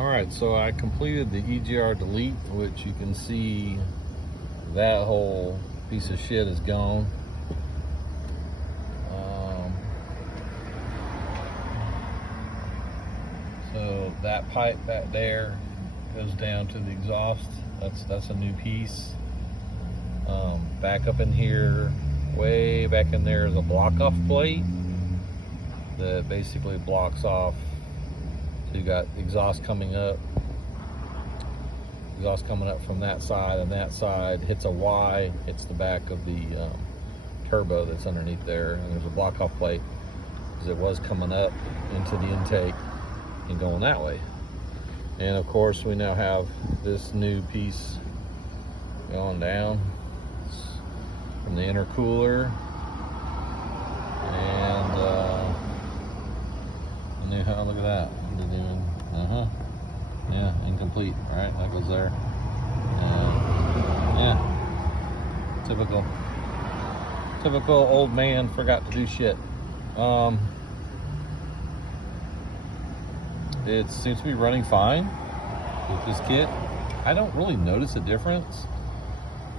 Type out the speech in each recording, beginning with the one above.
All right, so I completed the EGR delete, which you can see that whole piece of shit is gone. So that pipe back there goes down to the exhaust. That's a new piece. Back up in here, way back in there is a block-off plate that basically blocks off. So you got exhaust coming up from that side, and that side hits a Y, hits the back of the turbo that's underneath there, and there's a block-off plate because it was coming up into the intake and going that way. And of course we now have this new piece going down from the intercooler, and look at that. What are they doing? Yeah, incomplete. All right, that goes there. Yeah, typical old man forgot to do shit. It seems to be running fine with this kit. I don't really notice a difference.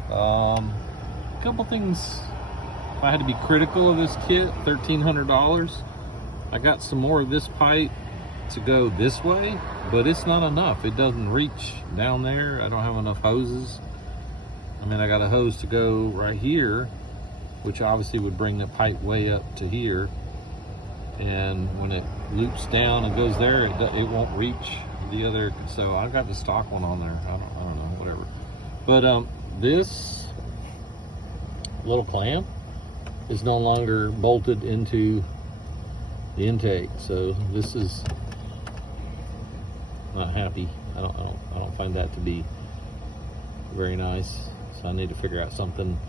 A couple things, if I had to be critical of this kit, $1,300. I got some more of this pipe to go this way, but it's not enough. It doesn't reach down there. I don't have enough hoses. I mean, I got a hose to go right here, which obviously would bring the pipe way up to here. And when it loops down and goes there, it won't reach the other. So I've got the stock one on there. I don't know, whatever. But this little clamp is no longer bolted into the intake, so this is not happy. I don't find that to be very nice. So I need to figure out something.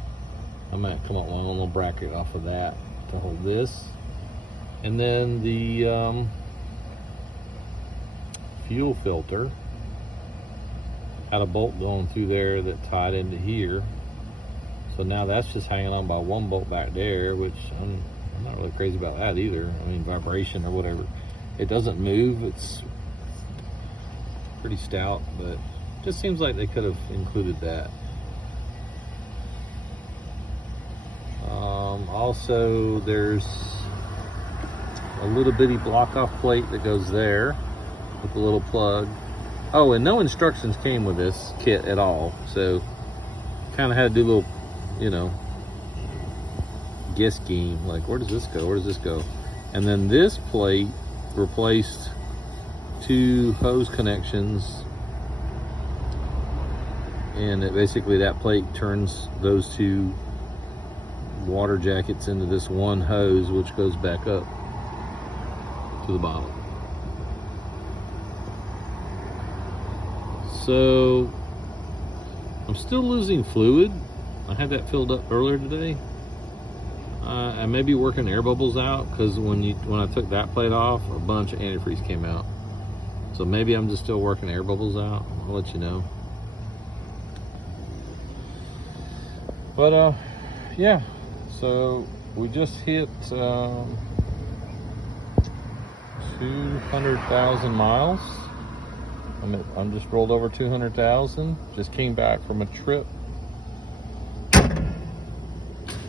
I might come up with my own little bracket off of that to hold this. And then the fuel filter had a bolt going through there that tied into here. So now that's just hanging on by one bolt back there, which I'm not really crazy about that either. I mean, vibration or whatever. It doesn't move. It's pretty stout, but just seems like they could have included that. Also, there's a little bitty block-off plate that goes there with a little plug. Oh, and no instructions came with this kit at all, so kind of had to do a little, guess game, like where does this go? And then this plate replaced 2 hose connections, and basically that plate turns those 2 water jackets into this one hose, which goes back up to the bottom. So I'm still losing fluid. I had that filled up earlier today. I may be working air bubbles out, because when I took that plate off, a bunch of antifreeze came out. So maybe I'm just still working air bubbles out. I'll let you know. But yeah, so we just hit 200,000 miles. I'm just rolled over 200,000. Just came back from a trip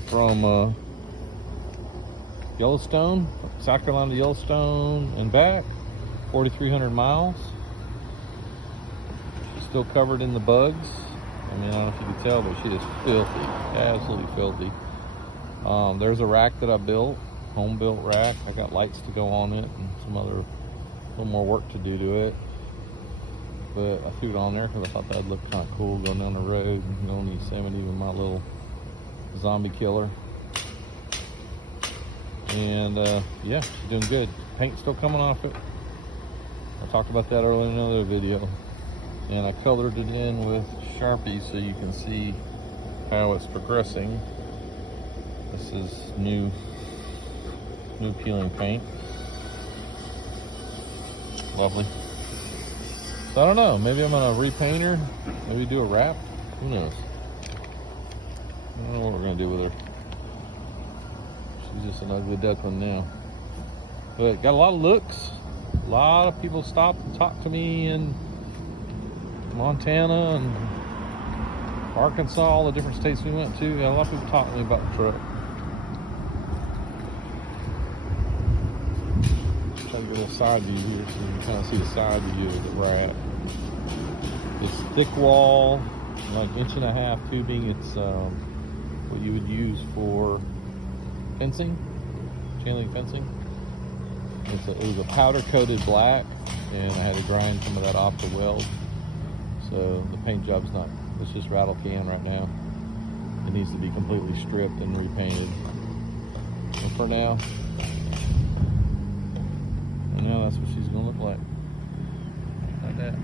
from Yellowstone, South Carolina to Yellowstone and back, 4,300 miles. She's still covered in the bugs. I mean, I don't know if you can tell, but she is filthy, absolutely filthy. There's a rack that I built, home built rack. I got lights to go on it and some other little more work to do to it. But I threw it on there because I thought that'd look kind of cool going down the road and going to Yosemite with my little zombie killer. And yeah, she's doing good. Paint's still coming off it. I talked about that earlier in another video. And I colored it in with Sharpie so you can see how it's progressing. This is new peeling paint. Lovely. So I don't know, maybe I'm gonna repaint her, maybe do a wrap, who knows? I don't know what we're gonna do with her. She's just an ugly duckling now. But got a lot of looks. a lot of people stopped and talked to me in Montana and Arkansas, all the different states we went to. A lot of people talked to me about the truck. Try to get a little side view here so you can kind of see the side view that we're at. This thick wall, like 1.5 inch tubing. It's what you would use for fencing, chain link fencing. It was a powder coated black, and I had to grind some of that off to weld. So the paint job's not, it's just rattle can right now. It needs to be completely stripped and repainted. And for now, that's what she's gonna look like. Like that.